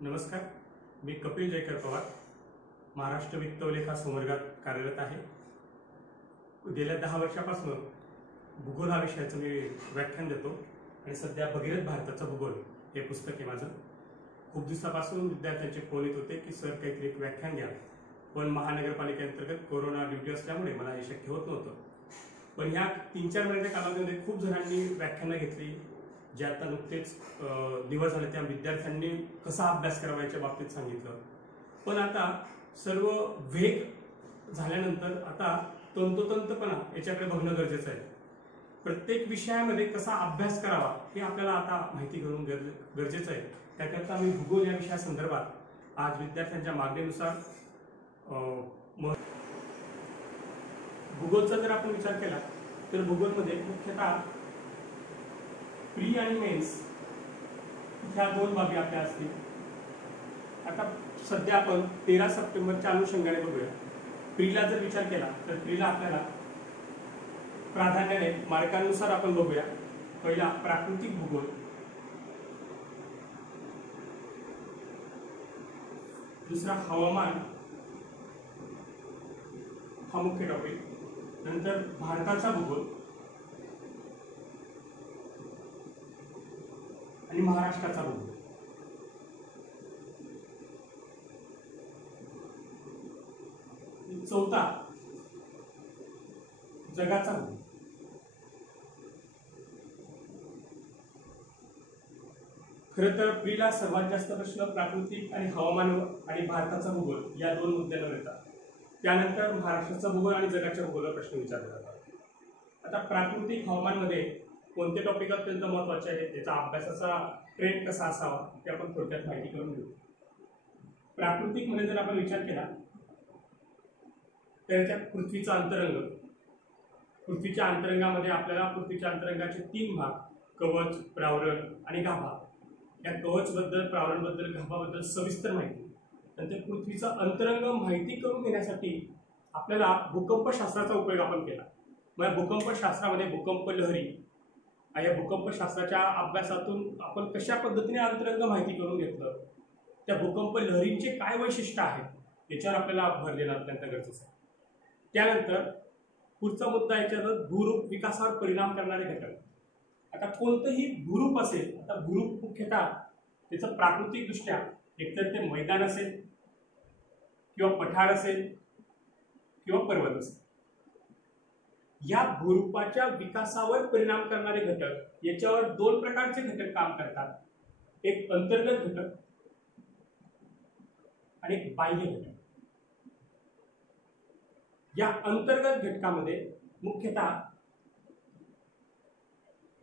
नमस्कार, मी कपिल जयकर पवार महाराष्ट्र वित्तलेखा संवर्गात कार्यरत आहे। गेल्या 10 वर्षापासून भूगोल हा विषयाचं मी व्याख्यान देतो आणि सध्या भगीरथ भारताचा भूगोल हे पुस्तक आहे माझं। खूप दिवसापासून विद्यार्थ्यांचे फोन येत होते की सर काहीतरी एक व्याख्यान द्या, पण महानगरपालिकेअंतर्गत कोरोना ड्युटी असल्यामुळे मला हे शक्य होत नव्हतं। पण ह्या 3-4 महिन्याच्या कालावधीमध्ये खूप जणांनी व्याख्यानं घेतली, जे आता नुकतेच दिवस झाले त्या विद्यार्थ्यांनी कसा अभ्यास करावा याच्या बाबतीत सांगितलं। पण आता सर्व वेग झाल्यानंतर आता तंतोतंतपणा याच्याकडे बघणं गरजेचं आहे। प्रत्येक विषयामध्ये कसा अभ्यास करावा हे आपल्याला आता माहिती करून गरजेचं आहे। त्याकरता मी भूगोल या विषयासंदर्भात आज विद्यार्थ्यांच्या मागणीनुसार भूगोलचा जर आपण विचार केला तर भूगोलमध्ये मुख्यतः प्री आणि मेन्स ह्या 2 बाबी आपल्या असतील। आता सध्या आपण 13 सप्टेंबरच्या अनुषंगाने बघूया। प्रीला जर विचार केला तर प्रीला आपल्याला प्राधान्याने मार्कांनुसार आपण बघूया। पहिला प्राकृतिक भूगोल, दुसरा हवामान हा मुख्य टॉपिक, नंतर भारताचा भूगोल आणि महाराष्ट्राचा भूगोल। चौथा जगाचा भूगोल। खरं तर प्रीला सर्वात जास्त प्रश्न प्राकृतिक आणि हवामान आणि भारताचा भूगोल या 2 मुद्द्यांवर येतात। त्यानंतर महाराष्ट्राचा भूगोल आणि जगाच्या भूगोलावर प्रश्न विचारले जातात। आता प्राकृतिक हवामानमध्ये कोणते टॉपिक अत्यंत महत्त्वाचे आहेत, त्याचा अभ्यासाचा ट्रेंड कसा असावा ते आपण थोडक्यात माहिती करून घेऊ। प्राकृतिक मध्ये जर आपण विचार केला तर त्यात पृथ्वीचा अंतरंग, पृथ्वीच्या अंतरंगामध्ये आपल्याला पृथ्वीच्या अंतरंगाचे 3 भाग कवच, प्रावरण आणि गाभा। या कवच बद्दल, प्रावरण बद्दल, गाभाबद्दल सविस्तर माहिती। नंतर पृथ्वीचा अंतरंग माहिती करून घेण्यासाठी आपल्याला भूकंपशास्त्राचा उपयोग आपण केला। मग भूकंपशास्त्रामध्ये भूकंप लहरी, या भूकंपशास्त्राच्या अभ्यासातून आपण कशा पद्धतीने अंतरंग माहिती करून घेतलं, त्या भूकंप लहरींचे काय वैशिष्ट्य आहेत याच्यावर आपल्याला भर देणं अत्यंत गरजेचं आहे। त्यानंतर पुढचा मुद्दा याच्यावर भूरूप विकासावर परिणाम करणारे घटक। आता कोणतंही भूरूप असेल, आता भूरूप मुख्यतः त्याचं प्राकृतिक दृष्ट्या एकतर ते मैदान असेल किंवा पठार असेल किंवा पर्वत असेल, या भूरूपाच्या विकासावर परिणाम करणारे घटक याच्यावर 2 प्रकारचे घटक काम करतात। एक अंतर्गत घटक आणि एक बाह्य घटक। या अंतर्गत घटकामध्ये मुख्यतः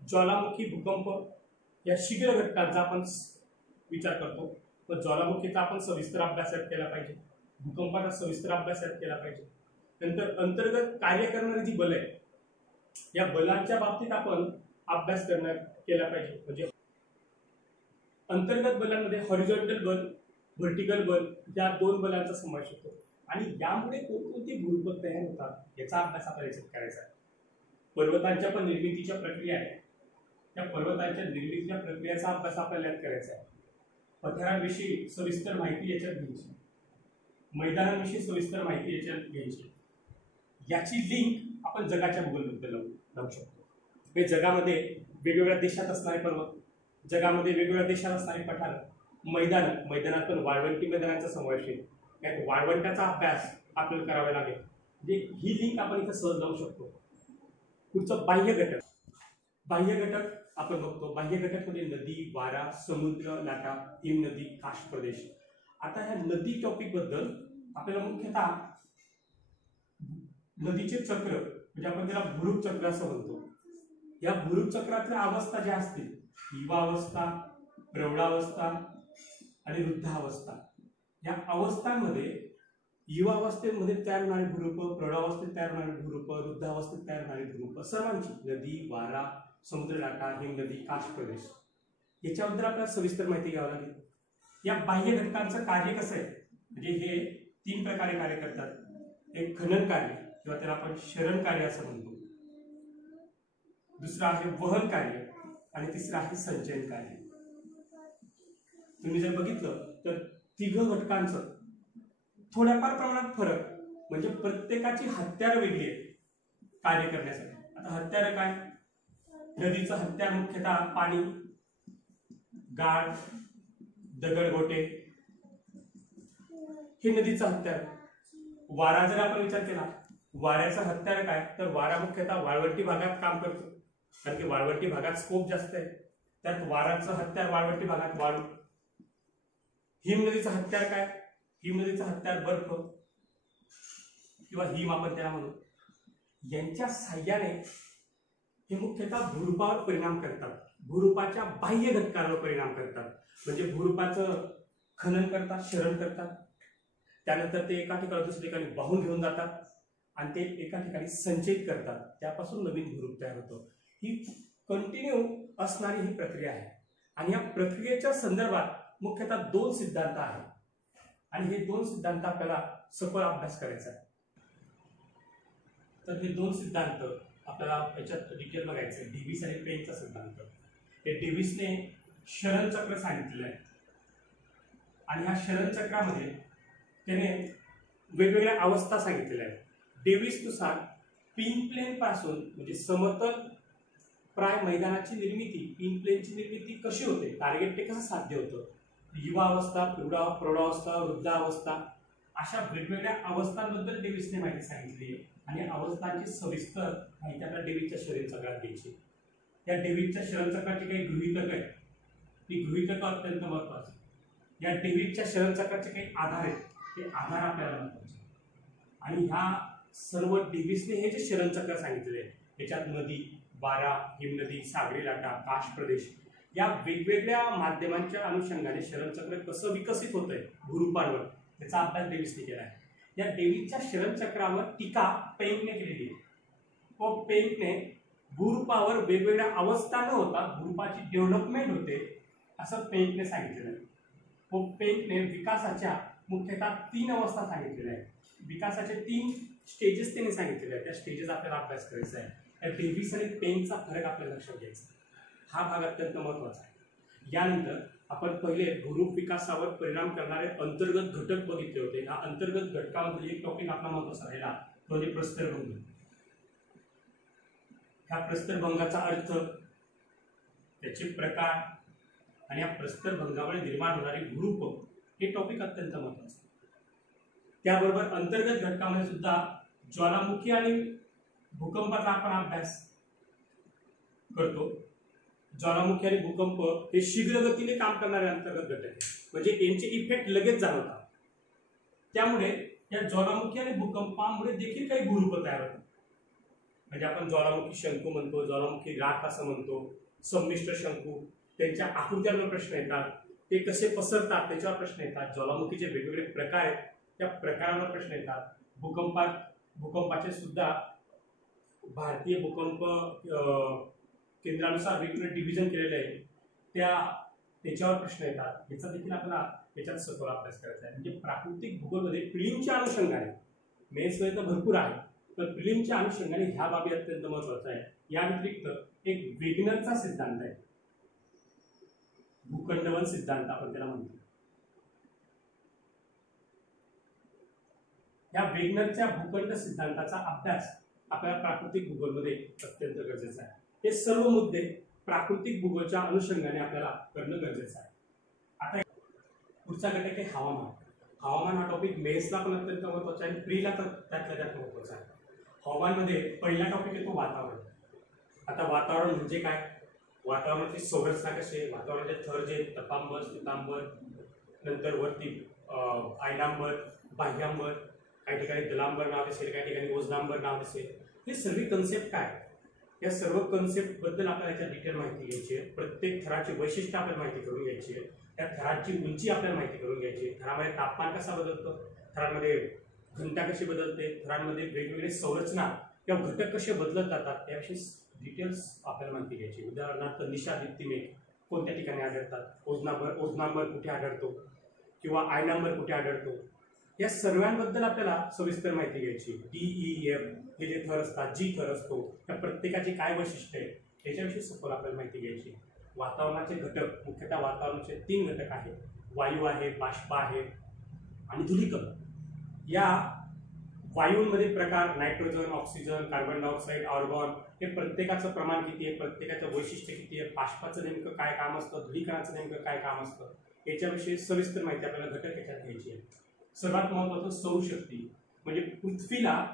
ज्वालामुखी, भूकंप या शीघ्र घटकांचा आपण विचार करतो। तर ज्वालामुखीचा आपण सविस्तर अभ्यास केला पाहिजे, भूकंपाचा सविस्तर अभ्यास केला पाहिजे। नंतर अंतर्गत कार्य करणारी जी बल आहे, या बलांच्या बाबतीत आपण अभ्यास केला पाहिजे। म्हणजे अंतर्गत बलांमध्ये हॉरिझॉन्टल बल, व्हर्टिकल बल या 2 बलांचा समावेश होतो आणि यामुळे कोणकोणती भूरूप तयार होतात याचा अभ्यास आपल्याला करायचा आहे। पर्वतांच्या पण निर्मितीच्या प्रक्रिया आहे, त्या पर्वतांच्या निर्मितीच्या प्रक्रियेचा अभ्यास आपल्याला करायचा आहे। पठारांविषयी सविस्तर माहिती याच्यात घ्यायची, मैदानांविषयी सविस्तर माहिती याच्यात घ्यायची। याची लिंक आपण जगाच्या भूगोलाबद्दल लावू शकतो। म्हणजे जगामध्ये वेगवेगळ्या देशात असणारे पर्वत, जगामध्ये वेगवेगळ्या देशात असणारे पठार, मैदानात पण वाळवंटी मैदानांचा समावेश आहे, त्यात वाळवंटाचा अभ्यास आपल्याला करावा लागेल। म्हणजे ही लिंक आपण इथं सहज लावू शकतो। पुढचं बाह्य घटक। बाह्य घटक आपण बघतो, बाह्य घटक म्हणजे नदी, वारा, समुद्र लाटा, हिमनदी, काश प्रदेश। आता ह्या नदी टॉपिक बद्दल आपल्याला मुख्यतः नदीचे चक्र म्हणजे आपण त्याला भूरूप चक्र असं म्हणतो। या भूरूप चक्रातल्या अवस्था ज्या असतील, युवावस्था, प्रौढावस्था आणि वृद्धावस्था, या अवस्थांमध्ये युवावस्थेमध्ये तयार होणारे भूरूप, प्रौढावस्थेत तयार होणारे भूरूप, वृद्धावस्थेत तयार होणारे भूरूप सर्वांची नदी, वारा, समुद्र लाटा, हिमनदी, काश प्रदेश याच्याबद्दल आपल्याला सविस्तर माहिती घ्यावी लागेल। या बाह्य घटकांचं कार्य कसं आहे, म्हणजे हे 3 प्रकारे कार्य करतात। एक खनन कार्य किंवा त्याला आपण शरण कार्य असं म्हणतो, दुसरा आहे वहन कार्य आणि तिसरा आहे संचयन कार्य। तुम्ही जर बघितलं तर तिघ घटकांचं थोड्याफार प्रमाणात फरक, म्हणजे प्रत्येकाची हत्यारं वेगळी आहेत कार्य करण्यासाठी. आता हत्यारं काय? नदीचं हत्यार मुख्यतः पाणी, गाळ, दगडगोटे हे नदीचं हत्यार. वारा जर आपण विचार केला, वाऱ्याचं हत्यार काय? तर वारा मुख्यतः वाळवंटी भागात काम करतो, कारण की वाळवंटी भागात स्कोप जास्त आहे, त्यात वाऱ्याचं हत्यार वाळवंटी भागात वाळू. हिम नदीचं हत्यार काय? हिम नदीचं हत्यार बर्फ किंवा हिम आपण त्याला म्हणू. यांच्या साह्याने हे मुख्यतः भूरूपावर परिणाम करतात, भूरूपाच्या बाह्य घटकांवर परिणाम करतात. म्हणजे भूरूपाचं खनन करतात, शरण करतात, त्यानंतर ते एका ठिकाणी दुसऱ्या ठिकाणी वाहून घेऊन जातात आणि ते एका ठिकाणी संचयित करतात, त्यापासून नवीन भूरूप तयार होतं. ही कंटिन्यू असणारी ही प्रक्रिया आहे. आणि या प्रक्रियेच्या संदर्भात मुख्यतः दोन सिद्धांत आहेत आणि हे दोन सिद्धांत आपल्याला सखोल अभ्यास करायचा आहे. तर हे दोन सिद्धांत आपल्याला याच्यात डिटेल बघायचं आहे. डेव्हिस आणि पेंगचा सिद्धांत. हे डेव्हिसने शरण चक्र सांगितलेलं आहे आणि ह्या शरण चक्रामध्ये त्याने वेगवेगळ्या अवस्था सांगितलेल्या आहेत. डेव्हिसनुसार पिन प्लेन पासून, म्हणजे समतल प्राय मैदानाची निर्मिती, पिन प्लेनची निर्मिती कशी होते, टार्गेट ते कसं साध्य होतं, युवावस्था, प्रौढावस्था, वृद्धावस्था, अशा वेगवेगळ्या अवस्थांबद्दल डेव्हिसने माहिती सांगितली आहे. आणि अवस्थांची सविस्तर माहिती आपल्याला डेव्हिसच्या शरण चक्रात घ्यायची. या डेव्हिसच्या शरण चक्राची काही गृहीतक आहेत, ती गृहीतक अत्यंत महत्वाची. या डेव्हिसच्या शरण चक्राचे काही आधार आहेत, ते आधार आपल्याला महत्वाचे. आणि ह्या सर्व डेव्हिसने हे जे शरण चक्र सांगितलेले आहे, त्याच्यात नदी, वारा, हिमनदी, सागरी लाटा, काश प्रदेश या वेगवेगळ्या माध्यमांच्या अनुषंगाने शरणचक्र कसं विकसित होतंय भूरूपांवर, त्याचा अभ्यास डेव्हिसने केला आहे. या डेव्हिसच्या शरणचक्रावर टीका पेंगने केलेली आहे. व पेंगने भूरूपावर वेगवेगळ्या अवस्था न होता भूरूपाची डेव्हलपमेंट होते असं पेंगने सांगितलेलं आहे. व पेंगने विकासाच्या मुख्यतः 3 अवस्था सांगितलेल्या आहेत. विकासाचे 3 स्टेजेस त्यांनी सांगितलेले आहेत. त्या स्टेजेस आपल्याला अभ्यास करायचा आहे. या डेव्हिस आणि पेंगचा फरक आपल्याला लक्षात घ्यायचा. हा भाग अत्यंत महत्वाचा आहे. यानंतर आपण पहिले भूरूप विकासावर परिणाम करणारे अंतर्गत घटक बघितले होते. हा अंतर्गत घटकामध्ये एक टॉपिक आपला महत्वाचा राहिला, तो म्हणजे प्रस्तरभंग. ह्या प्रस्तरभंगाचा अर्थ, त्याचे प्रकार आणि या प्रस्तरभंगामुळे निर्माण होणारी भूरूप, हे टॉपिक अत्यंत महत्वाचं. त्याबरोबर अंतर्गत घटकामध्ये सुद्धा ज्वालामुखी आणि भूकंपाचा आपण अभ्यास करतो. ज्वालामुखी आणि भूकंप हे शीघ्र गतीने काम करणारे अंतर्गत घटक आहेत, म्हणजे यांचे इफेक्ट लगेच जाणवतात. त्यामुळे या ज्वालामुखी आणि भूकंपामुळे देखील काही भूरूप तयार होतात. म्हणजे आपण ज्वालामुखी शंकू म्हणतो, ज्वालामुखी राख असं म्हणतो, संमिश्र शंकू, त्यांच्या आकृत्यांवर प्रश्न येतात, ते कसे पसरतात त्याच्यावर प्रश्न येतात. ज्वालामुखीचे वेगवेगळे प्रकार आहेत, त्या प्रकारांवर प्रश्न येतात. भूकंपाचे सुद्धा भारतीय भूकंप केंद्रानुसार वेगवेगळे डिव्हिजन केलेले आहे, त्याच्यावर प्रश्न येतात. याचा देखील आपल्याला याच्यात सखोल अभ्यास करायचा आहे. म्हणजे प्राकृतिक भूगोलमध्ये प्रिलिमच्या अनुषंगाने, मेन्समध्ये तर भरपूर आहे, पण प्रिलिमच्या अनुषंगाने ह्या बाबी अत्यंत महत्वाचा आहे. या व्यतिरिक्त एक वेगनरचा सिद्धांत आहे, भूखंडवन सिद्धांत आपण त्याला म्हणतो. या वेगनरच्या भूखंड सिद्धांताचा अभ्यास आपल्याला प्राकृतिक भूगोलमध्ये अत्यंत गरजेचा आहे. हे सर्व मुद्दे प्राकृतिक भूगोलच्या अनुषंगाने आपल्याला करणं गरजेचं आहे. आता पुढचा घटक आहे हवामान. हवामान हा टॉपिक मेन्सला पण अत्यंत महत्वाचा आहे आणि प्रीला तर त्यातल्या त्यात महत्वाचा आहे. हवामानमध्ये पहिला टॉपिक येतो वातावरण. आता वातावरण म्हणजे काय, वातावरणाची संरचना कशी आहे, वातावरणाचे थर जे तपांबर, शीतांबर, नंतर वरती आयनांबर, बाह्यांबर, काही ठिकाणी दलांबर नाव असेल, काही ठिकाणी ओझनांबर नाव असेल, हे सर्व कन्सेप्ट काय, या सर्व कन्सेप्ट बद्दल आपल्याला याच्या डिटेल माहिती घ्यायची आहे. प्रत्येक थराची वैशिष्ट्य आपल्याला माहिती करून घ्यायची आहे. त्या थराची उंची आपल्याला माहिती करून घ्यायची आहे. थरामध्ये तापमान कसा बदलतं, थरांमध्ये घनता कशी बदलते, थरांमध्ये वेगवेगळे संरचना किंवा घटक कसे बदलत जातात, याविषयी डिटेल्स आपल्याला माहिती घ्यायची. उदाहरणार्थ निशादित्यमेघ कोणत्या ठिकाणी आढळतात, ओझनांबर कुठे आढळतो किंवा आयनांबर कुठे आढळतो, या सर्वांबद्दल आपल्याला सविस्तर माहिती घ्यायची. DEF हे जे थर असतात, जी थर असतो, त्या प्रत्येकाची काय वैशिष्ट्य आहे याच्याविषयी सखोल आपल्याला माहिती घ्यायची. वातावरणाचे घटक, मुख्यतः वातावरणाचे 3 घटक आहेत. वायू आहे, बाष्प आहे आणि धुलीकण. या वायूंमध्ये प्रकार nitrogen, oxygen, carbon dioxide, argon, हे प्रत्येकाचं प्रमाण किती आहे, प्रत्येकाचं वैशिष्ट्य किती आहे, बाष्पाचं नेमकं काय काम असतं, धुलीकणाचं नेमकं काय काम असतं, याच्याविषयी सविस्तर माहिती आपल्याला घटक याच्यात घ्यायची आहे. सर्वात महत्त्वाचं सौरशक्ती, म्हणजे पृथ्वीला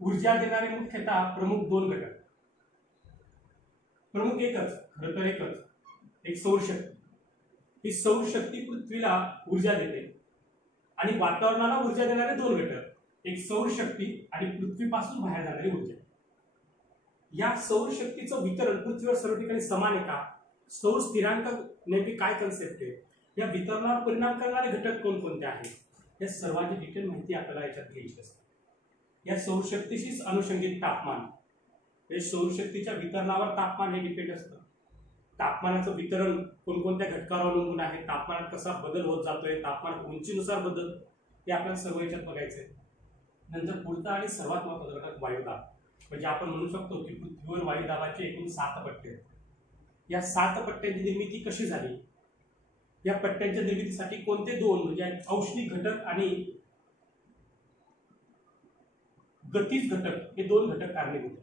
ऊर्जा देणारे मुख्यतः प्रमुख दोन घटक, प्रमुख एकच, खरं तर एकच, एक सौरशक्ती. ही सौरशक्ती पृथ्वीला ऊर्जा देते आणि वातावरणाला ऊर्जा देणारे दोन घटक, एक सौरशक्ती आणि पृथ्वीपासून बाहेर जाणारी ऊर्जा. या सौरशक्तीचं वितरण पृथ्वीवर सर्व ठिकाणी समान आहे का, सौर स्थिरांक नेमकी काय कन्सेप्ट आहे, या वितरणावर परिणाम करणारे घटक कोणकोणते आहेत, या सर्वांची डिटेल माहिती आपल्याला याच्यात घ्यायची असते. या सौरशक्तीशीच अनुषंगिक तापमान, हे सौरशक्तीच्या वितरणावर तापमान हे डिपेंड असतं. तापमानाचं वितरण कोणकोणत्या घटकावर अवलंबून आहे, तापमानात कसा बदल होत जातोय, तापमान उंचीनुसार बदल, हे आपल्याला सर्व याच्यात बघायचंय. नंतर पुढचा आणि सर्वात महत्त्वाचा घटक वायुदाब, म्हणजे आपण म्हणू शकतो की पृथ्वीवर वायुदाबाचे एकूण 7 पट्टे आहेत. या 7 पट्ट्यांची निर्मिती कशी झाली, या पट्ट्यांच्या निर्मितीसाठी कोणते दोन म्हणजे औष्णिक घटक आणि गतीज घटक हे दोन घटक कारणीभूत आहेत.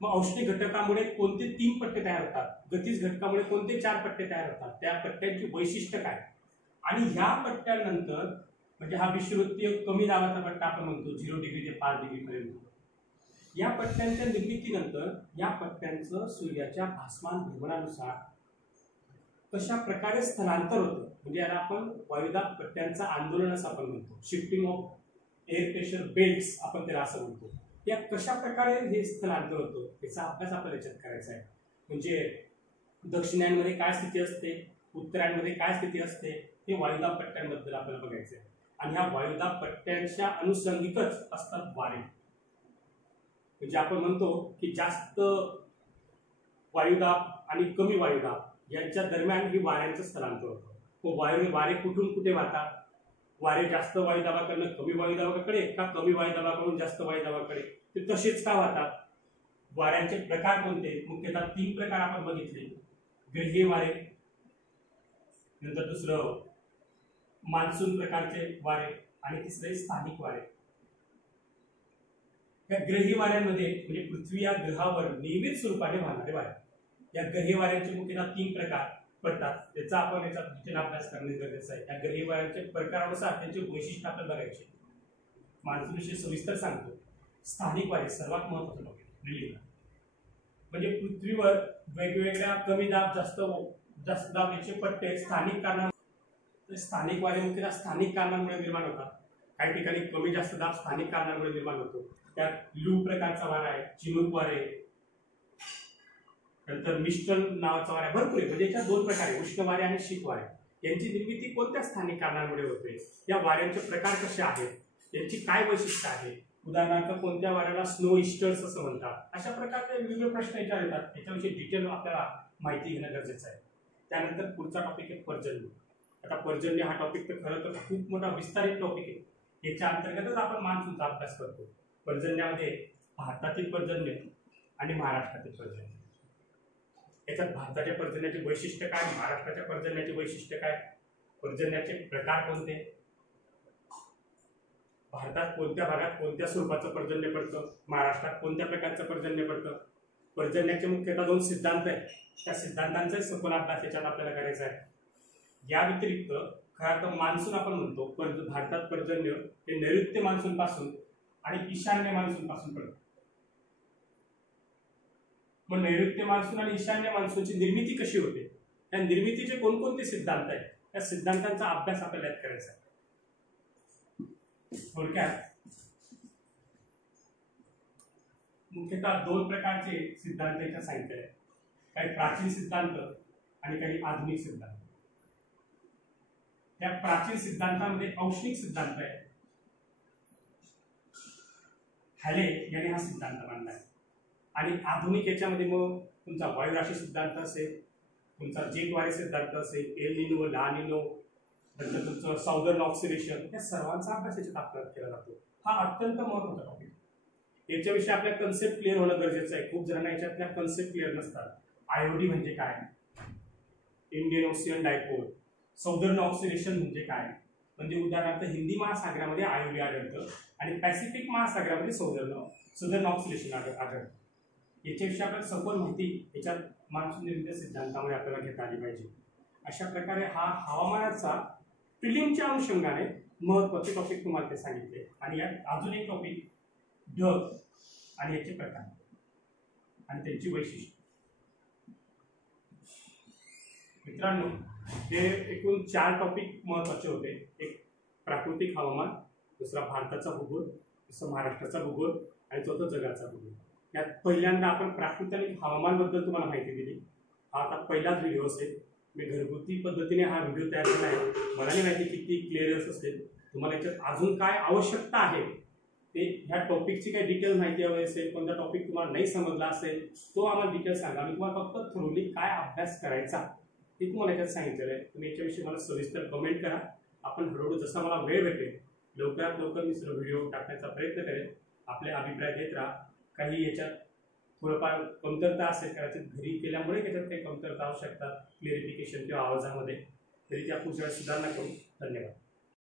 मग औष्णिक घटकामुळे कोणते 3 पट्टे तयार होतात, गतीज घटकामुळे कोणते 4 पट्टे तयार होतात, त्या पट्ट्यांची वैशिष्ट्य काय, आणि ह्या पट्ट्यानंतर म्हणजे हा विषुववृत्तीय कमी दाबाचा पट्टा आपण म्हणतो 0 डिग्री ते 5 डिग्री पर्यंत. या पट्ट्यांच्या निर्मितीनंतर या पट्ट्यांचं सूर्याच्या भासमान भ्रमणानुसार कशा प्रकारे स्थलांतर होतं, म्हणजे याला आपण वायुदाब पट्ट्यांचं आंदोलन असं आपण म्हणतो, shifting of air pressure belts आपण त्याला असं म्हणतो. या कशा प्रकारे हे स्थलांतर होतं याचा अभ्यास आपल्याला याच्यात करायचा आहे. म्हणजे दक्षिणायनमध्ये काय स्थिती असते, उत्तरायणमध्ये काय स्थिती असते, हे वायुदाब पट्ट्यांबद्दल आपल्याला बघायचं आहे. आणि ह्या वायुदाब पट्ट्यांच्या अनुषंगिकच असतात वारे. म्हणजे आपण म्हणतो की जास्त वायुदाब आणि कमी वायुदाब यांच्या दरम्यान ही वाऱ्यांचं स्थलांतर होतं. मग वारे कुठून कुठे वाहतात, वारे जास्त वायुदाबाकडनं कमी वायुदाबाकडे का कमी वायुदाबाकडून जास्त वायुदाबाकडे, ते तसेच का वाहतात, वाऱ्यांचे प्रकार कोणते, मुख्यतः 3 प्रकार आपण बघितले, ग्रहीय वारे, नंतर दुसरं मान्सून प्रकारचे वारे आणि तिसरे स्थानिक वारे. या ग्रहीय वाऱ्यांमध्ये म्हणजे पृथ्वी या ग्रहावर नियमित स्वरूपाने वाहणारे वारे, या ग्रहीय वाऱ्यांचे मुख्यतः 3 प्रकार पडतात. त्याचा आपण याचा डिटेल अभ्यास करणे गरजेचं आहे. या ग्रहीय वाऱ्यांचे प्रकारानुसार त्यांचे वैशिष्ट्य आपण बघायचे. मान्सून विषयी सविस्तर सांगतो. स्थानिक वारे सर्वात महत्त्वाचं टॉपिक, म्हणजे पृथ्वीवर वेगवेगळ्या कमी दाब जास्त दाब याचे पट्टे स्थानिक कारणामुळे, स्थानिक वारे मुख्यतः स्थानिक कारणांमुळे निर्माण होतात. काही ठिकाणी कमी जास्त दाब स्थानिक कारणांमुळे निर्माण होतो. त्यात लू प्रकारचा वारा आहे, चिनूक वारे, नंतर मिस्टल नावाचा वारा, भरपूर आहे. म्हणजे याच्यात 2 प्रकार आहे, उष्ण वारे आणि शीत वारे. यांची निर्मिती कोणत्या स्थानिक कारणांमुळे होते, या वाऱ्यांचे प्रकार कसे आहेत, यांची काय वैशिष्ट्य आहे, उदाहरणार्थ कोणत्या वाऱ्याला स्नो इस्टर्स असं म्हणतात, अशा प्रकारचे विविध प्रश्न याच्यावर येतात. याच्याविषयी डिटेल आपल्याला माहिती घेणं गरजेचं आहे. त्यानंतर पुढचा टॉपिक आहे पर्जन्य. आता पर्जन्य हा टॉपिक तर खरं तर खूप मोठा विस्तारित टॉपिक आहे. याच्या अंतर्गतच आपण मान्सूनचा अभ्यास करतो. पर्जन्यामध्ये भारतातील पर्जन्य आणि महाराष्ट्रातील पर्जन्य, याच्यात भारताच्या पर्जन्याचे वैशिष्ट्य काय, महाराष्ट्राच्या पर्जन्याचे वैशिष्ट्य काय, पर्जन्याचे प्रकार कोणते, भारतात कोणत्या भागात कोणत्या स्वरूपाचं पर्जन्य पडतं, महाराष्ट्रात कोणत्या प्रकारचं पर्जन्य पडतं. पर्जन्याचे मुख्यतः 2 सिद्धांत आहेत, त्या सिद्धांतांचा सखोल अभ्यास याच्यात आपल्याला करायचा आहे. या व्यतिरिक्त खरं तर मान्सून आपण म्हणतो, पण भारतात पर्जन्य हे नैऋत्य मान्सून पासून आणि ईशान्य मान्सून पासून पडतं. मग नैऋत्य मान्सून आणि ईशान्य मान्सूनची निर्मिती कशी होते, त्या निर्मितीचे कोणकोणते सिद्धांत आहेत, त्या सिद्धांतांचा अभ्यास आपल्याला यात करायचा आहे. थोडक्यात मुख्यतः 2 प्रकारचे सिद्धांत याच्यात सांगितले आहेत, काही प्राचीन सिद्धांत आणि काही आधुनिक सिद्धांत. या प्राचीन सिद्धांतामध्ये औष्णिक सिद्धांत आहे, हॅले याने हा सिद्धांत मांडला आहे. आणि आधुनिक याच्यामध्ये मग तुमचा वायुराशी सिद्धांत असेल, तुमचा जेट वारे सिद्धांत असेल, एल निनो, ला निनो, नंतर तुमचं साऊदर्न ऑक्सिडेशन, या सर्वांचा अभ्यास याच्यात आपल्याला केला जातो. हा अत्यंत महत्त्वाचा टॉपिक. याच्याविषयी आपल्या कन्सेप्ट क्लिअर होणं गरजेचं आहे. खूप जणांना याच्यातल्या कन्सेप्ट क्लिअर नसतात. आयओडी म्हणजे काय, इंडियन ओशियन डायपोल. सौदर्न ऑक्सिलेशन म्हणजे काय, म्हणजे उदाहरणार्थ हिंदी महासागरामध्ये आयोडी आढळतं आणि पॅसिफिक महासागरामध्ये सौदर्न ऑक्सिलेशन आढळतं. याच्याविषयी आपल्याला सखोल माहिती याच्यात मान्सून निर्मित सिद्धांतामुळे आपल्याला घेता आली पाहिजे. अशा प्रकारे हा हवामानाचा प्रिलिमच्या अनुषंगाने महत्त्वाचे टॉपिक तुम्हाला ते सांगितले. आणि यात अजून एक टॉपिक ढग आणि याचे प्रकार आणि त्यांची वैशिष्ट्ये. मित्रांनो, हे एकूण 4 टॉपिक महत्त्वाचे होते. एक प्राकृतिक हवामान, दुसरा भारताचा भूगोल, दुसरा महाराष्ट्राचा भूगोल आणि चौथा जगाचा भूगोल. यात पहिल्यांदा आपण प्राकृतिक हवामानबद्दल तुम्हाला माहिती दिली. हा आता पहिलाच व्हिडिओ असेल. मी घरगुती पद्धतीने हा व्हिडिओ तयार केला आहे. मला नाही माहिती किती क्लिअरन्स असेल. तुम्हाला याच्यात अजून काय आवश्यकता आहे ते, ह्या टॉपिकची काही डिटेल माहिती हवी असेल, कोणता टॉपिक तुम्हाला नाही समजला असेल तो आम्हाला डिटेल सांगा. मी तुम्हाला फक्त थोडली काय अभ्यास करायचा ते तुम्हाला याच्यात सांगितलेलं आहे. तुम्ही याच्याविषयी मला सविस्तर कमेंट करा. आपण हळूहळू जसा मला वेळ भेटेल लवकरात लवकर मी सर्व व्हिडिओ टाकण्याचा प्रयत्न करेन. आपले अभिप्राय देत राहा. काही याच्यात थोडंफार कमतरता असेल, कदाचित घरी केल्यामुळे त्याच्यात काही कमतरता असू शकतात क्लिअरिफिकेशन किंवा आवाजामध्ये, तरी त्या पुढच्या वेळेस सुधारणा करू. धन्यवाद.